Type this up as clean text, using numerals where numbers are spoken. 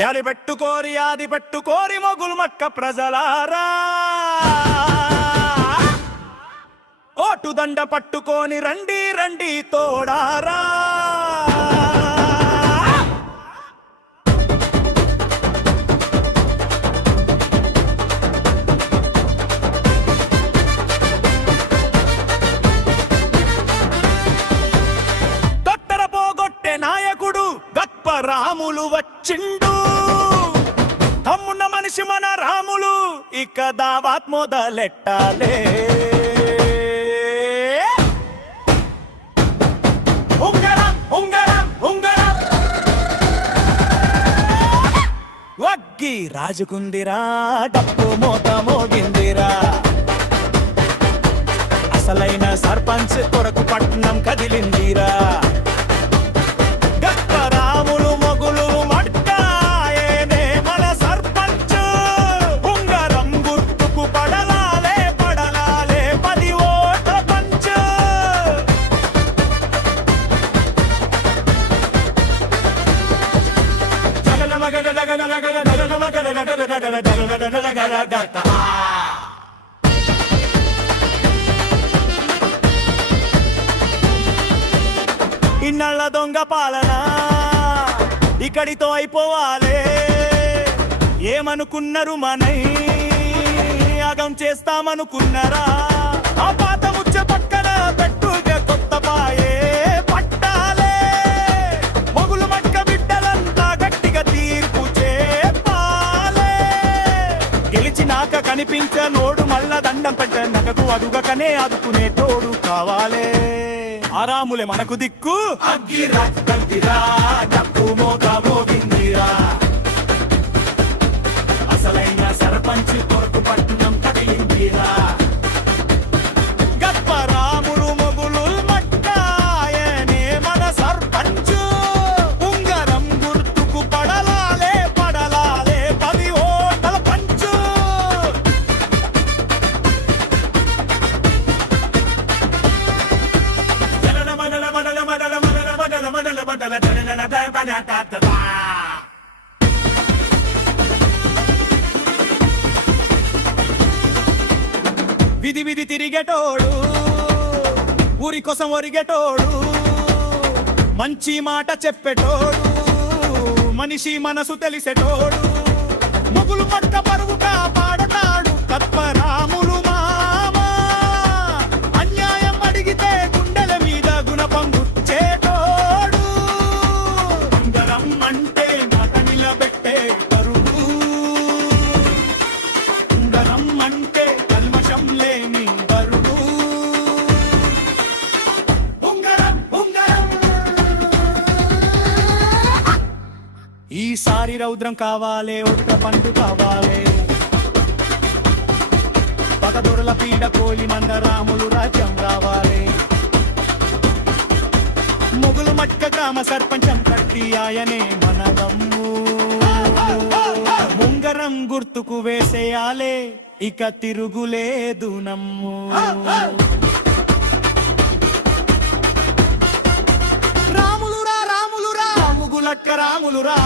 ఆది పెట్టుకోరి మొగులు మక్క ప్రజలారా, ఓటు దండ పట్టుకొని రండి రండి తోడారా. తొట్టర పోగొట్టే నాయకుడు గొప్ప రాములు వచ్చిండు. తమ్మున్న మనిషి మన రాములు, ఇక దావాత్ మొదలెట్టాలే. వగ్గి రాజుకుందిరా, డప్పు మోత మోగిందిరా. అసలైన సర్పంచ్ కొరకు పట్నం కదిలిందిరా. గొప్ప రాములు మొగులు మట్కాయేనే మన సర్పంచ్. ఉంగరం గుర్తుకు పడలాలే పడలాలే 10 ఓట్ల పంచ్. ఇన్నాళ్ళ దొంగ పాలన ఇక్కడితో అయిపోవాలే. ఏమనుకున్నారు మనై యాగం చేస్తామనుకున్నారా? ఆ పాత ముచ్చ పక్కన పెట్టుగా కొత్త పాయే పట్టాలే. మొగులు మక్క బిడ్డలంతా గట్టిగా తీర్పు చేపాలే. గెలిచినాక కనిపించనోడు మళ్ళా దండం పెట్ట నగకు అడుగకనే ఆదుకునే తోడు కావాలే. ఆరాములే మనకు దిక్కు. అగ్గిరా కల్గిరా, డప్పు మోత మోగిందిరా. అసలైన సర్పంచ్ కొరకు పట్నం కదిలిందిరా. గొప్ప రాములు మొగులు మట్టాయనే మన సర్పంచ్. ఉంగరం గుర్తుకు పడలాలే పడలాలే 10 ఓట్ల పంచు. విధి విధి తిరిగేటోడు, ఊరి కోసం ఒరిగేటోడు, మంచి మాట చెప్పేటోడు, మనిషి మనసు తెలిసేటోడు. మొగులు పట్ట పరువు కాపాడతాడు కప్ప రాములు మామ. అన్యాయం అడిగితే గుండెల మీద గుణపంగుచ్చేటోడు. ఉంగరం అంటే మాట నిలబెట్టే కరుడు. ఉంగరం అంటే కల్మషం లేని బరుడు. ఉంగరం ఉంగరం. ఈసారి రౌద్రం కావాలే, ఒట్ట పండు కావాలే. పగదొరల పీడ కోలి మంద రాములు రాజ్యం రావాలి. మొగులు మట్క గ్రామ సర్పంచం కట్టి ఆయనే మన దమ్ము. ఉంగరం గుర్తుకు వేసేయాలే, ఇక తిరుగులేదు నమ్ము. రాములురా రాములురా, ముగులక్క రాములురా.